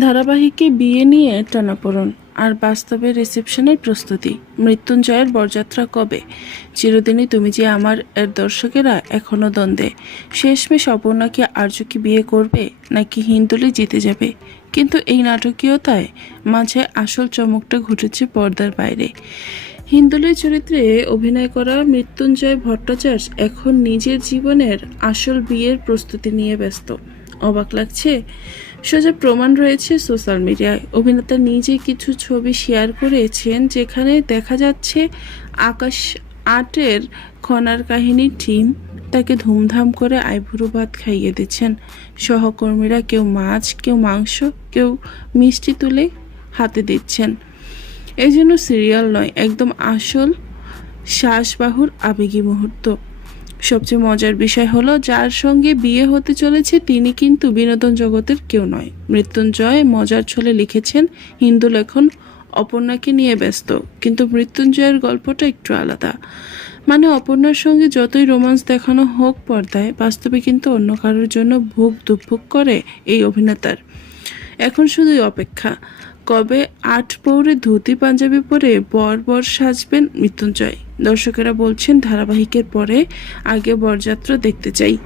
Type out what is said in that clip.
ধারাবাহিকে বিয়ে নিয়ে টানাপোড়ন আর বাস্তবে রিসেপশনের প্রস্তুতি। মৃত্যুঞ্জয়ের বরযাত্রা কবে? চিরদিনই তুমি যে আমার এর দর্শকেরা এখনও দ্বন্দ্বে। শেষমেশ অপর্ণাকে আর্যকে বিয়ে করবে, নাকি হিন্দুলি জিতে যাবে? কিন্তু এই নাটকীয়তায় মাঝে আসল চমকটা ঘটেছে পর্দার বাইরে। হিন্দুলির চরিত্রে অভিনয় করা মৃত্যুঞ্জয় ভট্টাচার্য এখন নিজের জীবনের আসল বিয়ের প্রস্তুতি নিয়ে ব্যস্ত। অবাক লাগছে। সোজা প্রমাণ রয়েছে সোশ্যাল মিডিয়ায়। অভিনেতা নিজে কিছু ছবি শেয়ার করেছেন যেখানে দেখা যাচ্ছে আকাশ আটের খনার কাহিনী টিম তাকে ধুমধাম করে আইভুরু ভাত খাইয়ে দিচ্ছেন। সহকর্মীরা কেউ মাছ, কেউ মাংস, কেউ মিষ্টি তুলে হাতে দিচ্ছেন। এই জন্য সিরিয়াল নয়, একদম আসল শ্বাসবাহুর আবেগী মুহূর্ত। সবচেয়ে মজার বিষয় হলো, যার সঙ্গে বিয়ে হতে চলেছে তিনি কিন্তু বিনোদন জগতের কেউ নয়। মৃত্যুঞ্জয় মজার ছলে লিখেছেন, হিন্দু লেখন অপর্ণাকে নিয়ে ব্যস্ত, কিন্তু মৃত্যুঞ্জয়ের গল্পটা একটু আলাদা। মানে অপর্ণার সঙ্গে যতই রোমান্স দেখানো হোক পর্দায়, বাস্তবে কিন্তু অন্য কারোর জন্য ভুক দুভুক করে এই অভিনেতার। এখন শুধুই অপেক্ষা। কবে আট পৌরে ধুতি পাঞ্জাবি পরে বর বর সাজবেন মৃত্যুঞ্জয়। দর্শকেরা বলছেন ধারাবাহিকের পরে আগে বরযাত্রা দেখতে চাই।